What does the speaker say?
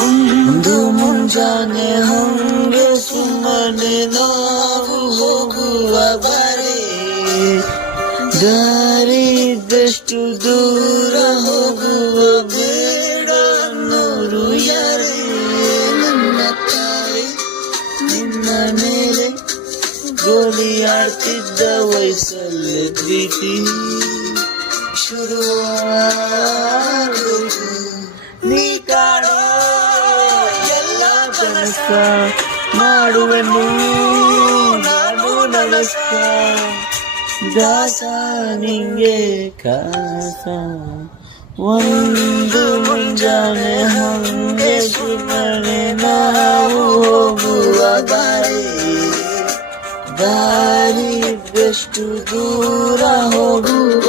ಒಂದು ಮುಂಜಾನೆ ಹಂಗೆ ಸುಮ್ಮನೆ ನಾವು ಹೋಗುವ ಬಾರೆ, ದಾರಿದಷ್ಟು ದೂರ ಹೋಗುವ ಬೇಡ ಅನ್ನೋರು ಯಾರೇ. ನನ್ನ ತಾಯಿ ನಿನ್ನ ಮೇಲೆ ಗೋಲಿ ಆಡ್ತಿದ್ದ ವಯಸ್ಸಲ್ಲಿ ಪ್ರೀತಿ ಶುರುವಾಗೋಯ್ತು. ನೀ ಕಾಣೋ ಎಲ್ಲ ಕನಸ ಮಾಡುವೆನು ನಾನು ನನಸ, ದಾಸ ನಿಂಗೆ ಕಾಸ. ಒಂದು ಮುಂಜಾನೆ ಹಂಗೆ ಸುಮ್ಮನೆ ನಾವು ಹೋಗುವ ದಾರಿ ಬೆಷ್ಟು ದೂರ ಹೋಗುವ